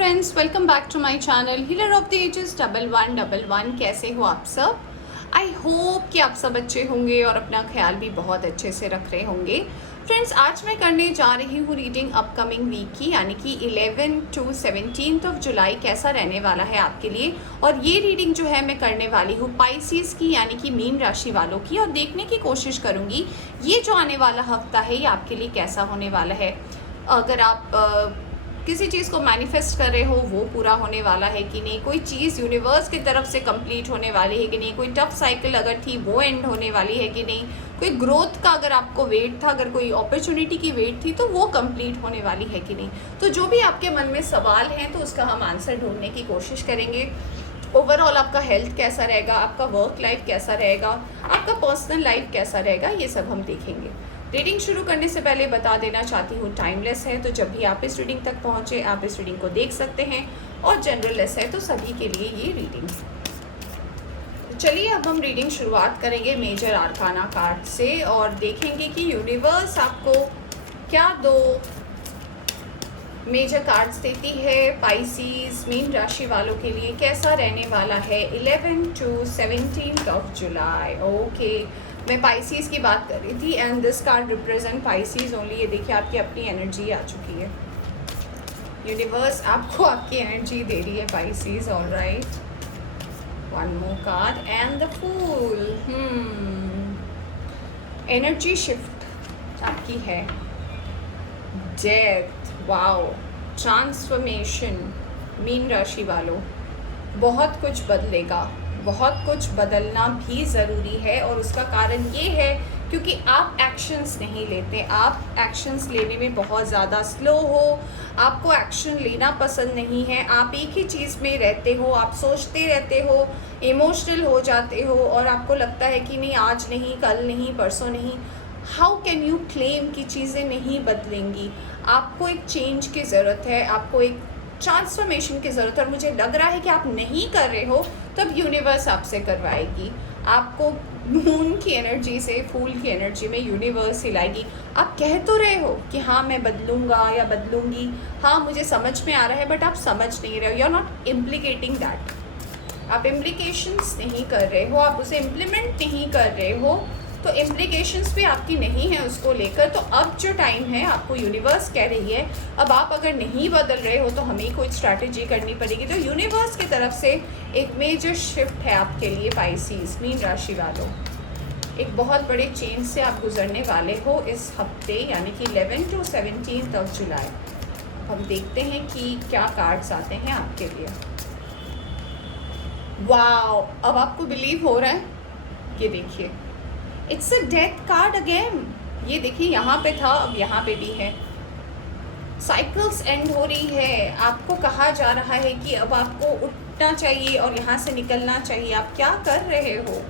Friends, welcome back to my channel healer of the ages 1111। कैसे हो आप सब? आई होप कि आप सब अच्छे होंगे और अपना ख्याल भी बहुत अच्छे से रख रहे होंगे। फ्रेंड्स, आज मैं करने जा रही हूँ रीडिंग अपकमिंग वीक की, यानी कि 11 टू 17 ऑफ जुलाई कैसा रहने वाला है आपके लिए। और ये रीडिंग जो है मैं करने वाली हूँ पाइसिस की, यानी कि मीन राशि वालों की, और देखने की कोशिश करूँगी ये जो आने वाला हफ्ता है ये आपके लिए कैसा होने वाला है। अगर आप किसी चीज़ को मैनिफेस्ट कर रहे हो वो पूरा होने वाला है कि नहीं, कोई चीज़ यूनिवर्स की तरफ से कंप्लीट होने वाली है कि नहीं, कोई टफ साइकिल अगर थी वो एंड होने वाली है कि नहीं, कोई ग्रोथ का अगर आपको वेट था, अगर कोई अपॉर्चुनिटी की वेट थी तो वो कंप्लीट होने वाली है कि नहीं। तो जो भी आपके मन में सवाल हैं तो उसका हम आंसर ढूंढने की कोशिश करेंगे। ओवरऑल आपका हेल्थ कैसा रहेगा, आपका वर्क लाइफ कैसा रहेगा, आपका पर्सनल लाइफ कैसा रहेगा, ये सब हम देखेंगे। रीडिंग शुरू करने से पहले बता देना चाहती हूँ टाइमलेस है, तो जब भी आप इस रीडिंग तक पहुँचे आप इस रीडिंग को देख सकते हैं, और जनरललेस है तो सभी के लिए ये रीडिंग है। चलिए अब हम रीडिंग शुरुआत करेंगे मेजर आर्काना कार्ड से और देखेंगे कि यूनिवर्स आपको क्या दो मेजर कार्ड्स देती है पाइसिस मीन राशि वालों के लिए, कैसा रहने वाला है 11 टू 17 ऑफ जुलाई। ओके, मैं पाइसिस की बात कर रही थी and this card represent Pisces only. ये देखिए आपकी अपनी एनर्जी आ चुकी है, यूनिवर्स आपको आपकी एनर्जी दे रही है Pisces. Alright, one more card and the fool. Energy shift आपकी है, डेथ, वाओ, ट्रांसफॉर्मेशन। मीन राशि वालों, बहुत कुछ बदलेगा, बहुत कुछ बदलना भी ज़रूरी है, और उसका कारण ये है क्योंकि आप एक्शंस नहीं लेते, आप एक्शंस लेने में बहुत ज़्यादा स्लो हो, आपको एक्शन लेना पसंद नहीं है, आप एक ही चीज़ में रहते हो, आप सोचते रहते हो, इमोशनल हो जाते हो, और आपको लगता है कि नहीं आज नहीं, कल नहीं, परसों नहीं। हाउ कैन यू क्लेम कि चीज़ें नहीं बदलेंगी? आपको एक चेंज की ज़रूरत है, आपको एक ट्रांसफॉर्मेशन की ज़रूरत है, और मुझे लग रहा है कि आप नहीं कर रहे हो तब यूनिवर्स आपसे करवाएगी। आपको मून की एनर्जी से फूल की एनर्जी में यूनिवर्स हिलाएगी। आप कह तो रहे हो कि हाँ मैं बदलूँगा या बदलूँगी, हाँ मुझे समझ में आ रहा है, बट आप समझ नहीं रहे हो, यू आर नॉट इम्प्लीकेटिंग दैट। आप इम्प्लीकेशंस नहीं कर रहे हो, आप उसे इम्प्लीमेंट नहीं कर रहे हो, तो इम्प्लीकेशंस भी आपकी नहीं है उसको लेकर। तो अब जो टाइम है, आपको यूनिवर्स कह रही है अब आप अगर नहीं बदल रहे हो तो हमें कोई स्ट्रैटेजी करनी पड़ेगी। तो यूनिवर्स की तरफ से एक मेजर शिफ्ट है आपके लिए पाइसिस मीन राशि वालों। एक बहुत बड़े चेंज से आप गुजरने वाले हो इस हफ्ते, यानी कि 11 टू 17 ऑफ जुलाई। हम देखते हैं कि क्या कार्ड्स आते हैं आपके लिए। वाओ, अब आपको बिलीव हो रहा है? ये देखिए, it's a death card again. ये देखिए यहाँ पे था, अब यहाँ पे भी है। साइकिल्स एंड हो रही है, आपको कहा जा रहा है कि अब आपको उठना चाहिए और यहाँ से निकलना चाहिए। आप क्या कर रहे हो?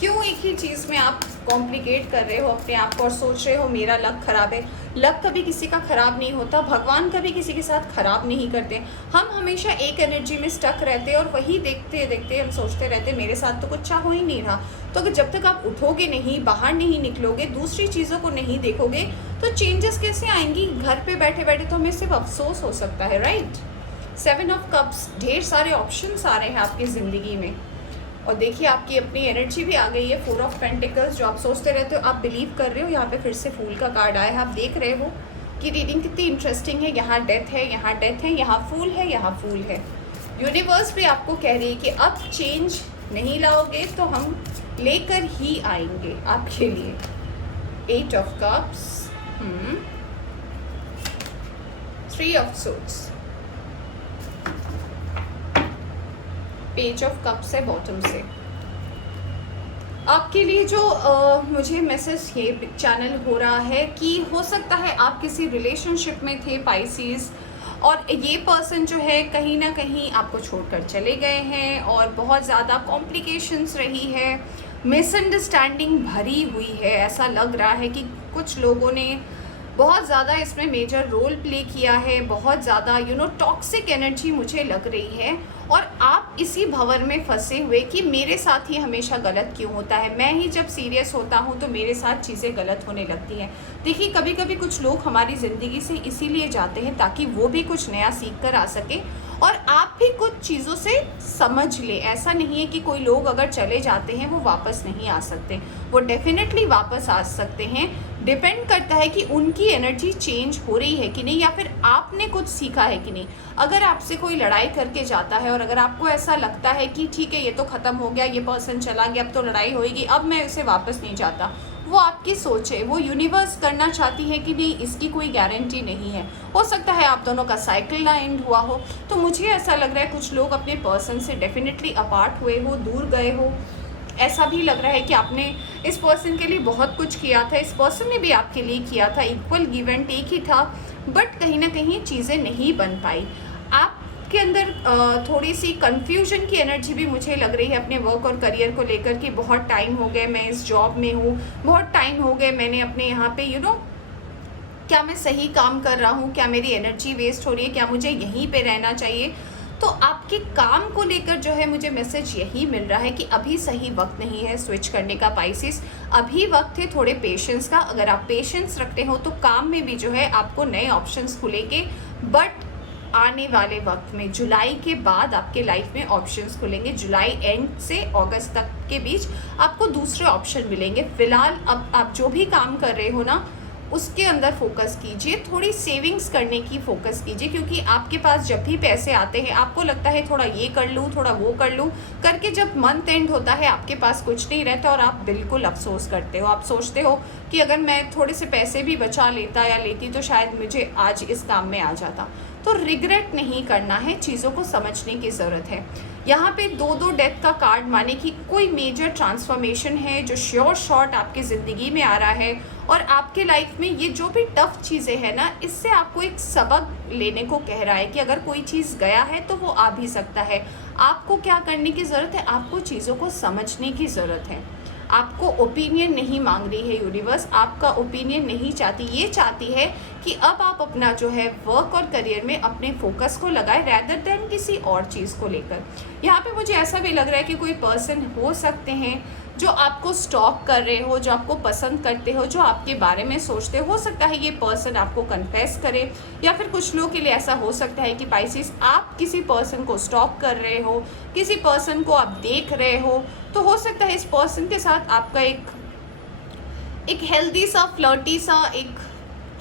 क्यों एक ही चीज़ में आप कॉम्प्लिकेट कर रहे हो अपने आप को और सोच रहे हो मेरा लक ख़राब है? लक कभी किसी का ख़राब नहीं होता, भगवान कभी किसी के साथ ख़राब नहीं करते। हम हमेशा एक एनर्जी में स्टक रहते हैं और वही देखते देखते हम सोचते रहते मेरे साथ तो कुछ अच्छा हो ही नहीं रहा। तो अगर जब तक आप उठोगे नहीं, बाहर नहीं निकलोगे, दूसरी चीज़ों को नहीं देखोगे, तो चेंजेस कैसे आएंगी? घर पे बैठे बैठे तो हमें सिर्फ अफसोस हो सकता है, राइट? 7 ऑफ कप्स, ढेर सारे ऑप्शंस आ रहे हैं आपकी ज़िंदगी में, और देखिए आपकी अपनी एनर्जी भी आ गई है। 4 ऑफ पेंटिकल्स, जो आप सोचते रहते हो आप बिलीव कर रहे हो, यहाँ पे फिर से फूल का कार्ड आया है। आप देख रहे हो कि रीडिंग कितनी इंटरेस्टिंग है। यहाँ डेथ है, यहाँ डेथ है, यहाँ फूल है, यहाँ फूल है। यूनिवर्स भी आपको कह रही है कि अब चेंज नहीं लाओगे तो हम लेकर ही आएंगे आपके लिए। 8 of cups, 3 of swords, page of cups है बॉटम से। आपके लिए जो मुझे मैसेज ये चैनल हो रहा है कि हो सकता है आप किसी रिलेशनशिप में थे पाइसिस, और ये पर्सन जो है कहीं ना कहीं आपको छोड़कर चले गए हैं, और बहुत ज़्यादा कॉम्प्लिकेशंस रही है, मिसअंडरस्टैंडिंग भरी हुई है। ऐसा लग रहा है कि कुछ लोगों ने बहुत ज़्यादा इसमें मेजर रोल प्ले किया है, बहुत ज़्यादा टॉक्सिक एनर्जी मुझे लग रही है। और आप इसी भंवर में फंसे हुए कि मेरे साथ ही हमेशा गलत क्यों होता है, मैं ही जब सीरियस होता हूँ तो मेरे साथ चीज़ें गलत होने लगती हैं। देखिए, कभी कभी कुछ लोग हमारी ज़िंदगी से इसीलिए जाते हैं ताकि वो भी कुछ नया सीख कर आ सके और आप भी कुछ चीज़ों से समझ ले। ऐसा नहीं है कि कोई लोग अगर चले जाते हैं वो वापस नहीं आ सकते, वो डेफिनेटली वापस आ सकते हैं। डिपेंड करता है कि उनकी एनर्जी चेंज हो रही है कि नहीं, या फिर आपने कुछ सीखा है कि नहीं। अगर आपसे कोई लड़ाई करके जाता है और अगर आपको ऐसा लगता है कि ठीक है ये तो ख़त्म हो गया, ये पर्सन चला गया, अब तो लड़ाई होएगी, अब मैं इसे वापस नहीं चाहता, वो आपकी सोच है। वो यूनिवर्स करना चाहती है कि नहीं, इसकी कोई गारंटी नहीं है। हो सकता है आप दोनों का साइकिल ना एंड हुआ हो। तो मुझे ऐसा लग रहा है कुछ लोग अपने पर्सन से डेफिनेटली अपार्ट हुए हो, दूर गए हो। ऐसा भी लग रहा है कि आपने इस पर्सन के लिए बहुत कुछ किया था, इस पर्सन ने भी आपके लिए किया था, इक्वल गिव एंड टेक ही था, बट कहीं ना कहीं चीज़ें नहीं बन पाई। आपके अंदर थोड़ी सी कन्फ्यूजन की एनर्जी भी मुझे लग रही है अपने वर्क और करियर को लेकर कि बहुत टाइम हो गए मैं इस जॉब में हूँ, बहुत टाइम हो गए मैंने अपने यहाँ पे क्या मैं सही काम कर रहा हूँ, क्या मेरी एनर्जी वेस्ट हो रही है, क्या मुझे यहीं पे रहना चाहिए। तो आपके काम को लेकर जो है मुझे मैसेज यही मिल रहा है कि अभी सही वक्त नहीं है स्विच करने का पाइसिस, अभी वक्त है थोड़े पेशेंस का। अगर आप पेशेंस रखते हो तो काम में भी जो है आपको नए ऑप्शंस खुलेंगे, बट आने वाले वक्त में जुलाई के बाद आपके लाइफ में ऑप्शंस खुलेंगे। जुलाई एंड से अगस्त तक के बीच आपको दूसरे ऑप्शन मिलेंगे। फिलहाल अब आप जो भी काम कर रहे हो ना उसके अंदर फोकस कीजिए, थोड़ी सेविंग्स करने की फोकस कीजिए, क्योंकि आपके पास जब भी पैसे आते हैं आपको लगता है थोड़ा ये कर लूँ, थोड़ा वो कर लूँ करके, जब मंथ एंड होता है आपके पास कुछ नहीं रहता और आप बिल्कुल अफसोस करते हो। आप सोचते हो कि अगर मैं थोड़े से पैसे भी बचा लेता या लेती तो शायद मुझे आज इस काम में आ जाता। तो रिग्रेट नहीं करना है, चीज़ों को समझने की ज़रूरत है। यहाँ पे 2-2 डेथ का कार्ड माने कि कोई मेजर ट्रांसफॉर्मेशन है जो श्योर शॉर्ट आपकी ज़िंदगी में आ रहा है और आपके लाइफ में ये जो भी टफ चीज़ें हैं ना, इससे आपको एक सबक लेने को कह रहा है कि अगर कोई चीज़ गया है तो वो आ भी सकता है। आपको क्या करने की ज़रूरत है, आपको चीज़ों को समझने की ज़रूरत है। आपको ओपिनियन नहीं मांग रही है यूनिवर्स, आपका ओपिनियन नहीं चाहती, ये चाहती है कि अब आप अपना जो है वर्क और करियर में अपने फोकस को लगाए रैदर देन किसी और चीज़ को लेकर। यहाँ पे मुझे ऐसा भी लग रहा है कि कोई पर्सन हो सकते हैं जो आपको स्टॉक कर रहे हो, जो आपको पसंद करते हो, जो आपके बारे में सोचते हो सकता है ये पर्सन आपको कन्फेस करे, या फिर कुछ लोगों के लिए ऐसा हो सकता है कि पाइसिस आप किसी पर्सन को स्टॉक कर रहे हो, किसी पर्सन को आप देख रहे हो। तो हो सकता है इस पर्सन के साथ आपका एक हेल्दी सा फ्लर्टी सा एक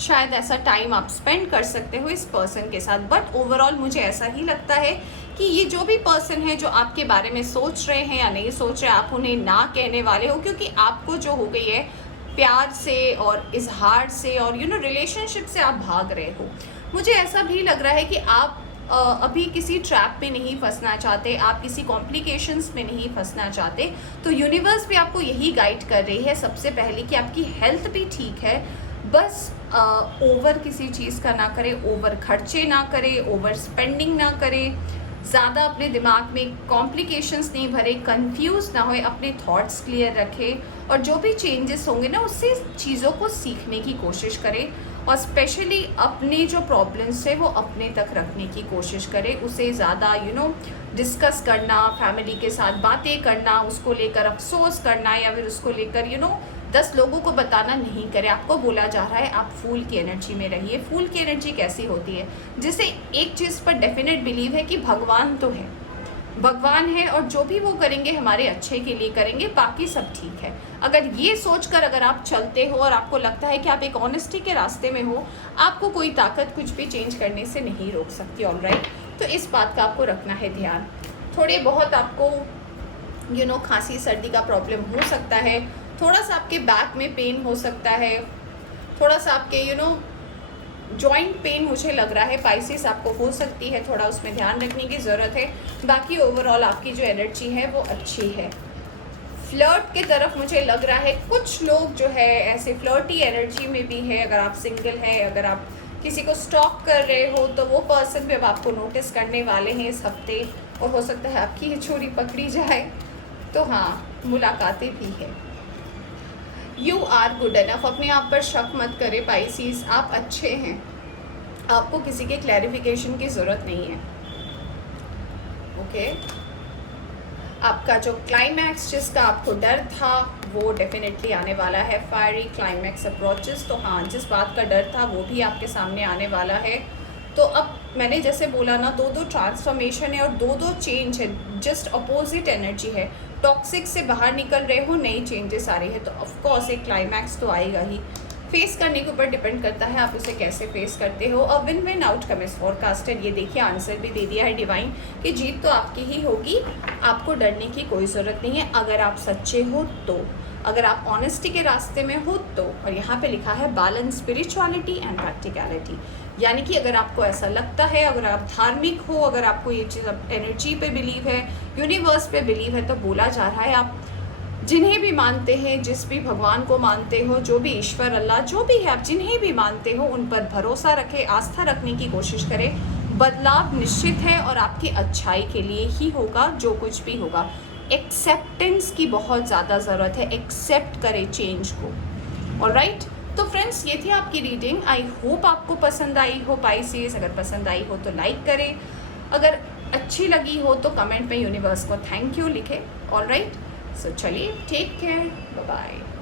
शायद ऐसा टाइम आप स्पेंड कर सकते हो इस पर्सन के साथ। बट ओवरऑल मुझे ऐसा ही लगता है कि ये जो भी पर्सन है जो आपके बारे में सोच रहे हैं या नहीं सोच रहे, आप उन्हें ना कहने वाले हो, क्योंकि आपको जो हो गई है प्यार से और इजहार से और रिलेशनशिप से आप भाग रहे हो। मुझे ऐसा भी लग रहा है कि आप अभी किसी ट्रैप में नहीं फंसना चाहते, आप किसी कॉम्प्लिकेशंस में नहीं फंसना चाहते। तो यूनिवर्स भी आपको यही गाइड कर रही है सबसे पहले कि आपकी हेल्थ भी ठीक है, बस ओवर किसी चीज़ का ना करें, ओवर खर्चे ना करें, ओवर स्पेंडिंग ना करें, ज़्यादा अपने दिमाग में कॉम्प्लिकेशंस नहीं भरे, कंफ्यूज ना होए, अपने थॉट्स क्लियर रखें और जो भी चेंजेस होंगे ना उससे चीज़ों को सीखने की कोशिश करें और स्पेशली अपने जो प्रॉब्लम्स है वो अपने तक रखने की कोशिश करें। उसे ज़्यादा डिस्कस करना, फैमिली के साथ बातें करना, उसको लेकर अफसोस करना या फिर उसको लेकर 10 लोगों को बताना नहीं करें। आपको बोला जा रहा है आप फूल की एनर्जी में रहिए। फूल की एनर्जी कैसी होती है, जिसे एक चीज़ पर डेफिनेट बिलीव है कि भगवान तो है, भगवान है और जो भी वो करेंगे हमारे अच्छे के लिए करेंगे, बाकी सब ठीक है। अगर ये सोचकर अगर आप चलते हो और आपको लगता है कि आप एक ऑनेस्टी के रास्ते में हो, आपको कोई ताकत कुछ भी चेंज करने से नहीं रोक सकती। ऑलराइट, तो इस बात का आपको रखना है ध्यान। थोड़े बहुत आपको खांसी सर्दी का प्रॉब्लम हो सकता है, थोड़ा सा आपके बैक में पेन हो सकता है, थोड़ा सा आपके जॉइंट पेन मुझे लग रहा है पाइसिस आपको हो सकती है, थोड़ा उसमें ध्यान रखने की ज़रूरत है। बाकी ओवरऑल आपकी जो एनर्जी है वो अच्छी है। फ्लर्ट की तरफ मुझे लग रहा है कुछ लोग जो है ऐसे फ्लर्टी एनर्जी में भी है। अगर आप सिंगल हैं, अगर आप किसी को स्टॉक कर रहे हो तो वो पर्सन भी अब आपको नोटिस करने वाले हैं इस हफ्ते, और हो सकता है आपकी ही चोरी पकड़ी जाए। तो हाँ, मुलाकातें भी है। You are good enough. अपने आप पर शक मत करें पाइसीज, आप अच्छे हैं, आपको किसी के क्लैरिफिकेशन की ज़रूरत नहीं है। ओके आपका जो क्लाइमैक्स जिसका आपको डर था वो डेफिनेटली आने वाला है। फायरी क्लाइमैक्स अप्रोचेस, तो हाँ जिस बात का डर था वो भी आपके सामने आने वाला है। तो अब मैंने जैसे बोला ना, दो ट्रांसफॉर्मेशन है और दो चेंज है, जस्ट अपोजिट एनर्जी है। टॉक्सिक से बाहर निकल रहे हो, नई चेंजेस आ रही है, तो ऑफकोर्स एक क्लाइमैक्स तो आएगा ही। फेस करने के ऊपर डिपेंड करता है आप उसे कैसे फेस करते हो। और win win outcome is forecasted. ये देखिए आंसर भी दे दिया है डिवाइन कि जीत तो आपकी ही होगी, आपको डरने की कोई ज़रूरत नहीं है अगर आप सच्चे हो तो, अगर आप ऑनेस्टी के रास्ते में हो तो। और यहाँ पे लिखा है बैलेंस स्पिरिचुअलिटी एंड प्रैक्टिकलिटी, यानी कि अगर आपको ऐसा लगता है, अगर आप धार्मिक हो, अगर आपको ये चीज़ एनर्जी पे बिलीव है, यूनिवर्स पे बिलीव है, तो बोला जा रहा है आप जिन्हें भी मानते हैं, जिस भी भगवान को मानते हो, जो भी ईश्वर अल्लाह जो भी है आप जिन्हें भी मानते हो, उन पर भरोसा रखें, आस्था रखने की कोशिश करें। बदलाव निश्चित है और आपकी अच्छाई के लिए ही होगा जो कुछ भी होगा। एक्सेप्टेंस की बहुत ज़्यादा ज़रूरत है, एक्सेप्ट करें चेंज को। ऑलराइट, तो फ्रेंड्स ये थी आपकी रीडिंग। आई होप आपको पसंद आई हो पाइसेस। अगर पसंद आई हो तो लाइक करें, अगर अच्छी लगी हो तो कमेंट में यूनिवर्स को थैंक यू लिखें। ऑलराइट, सो चलिए, टेक केयर, बाय बाय।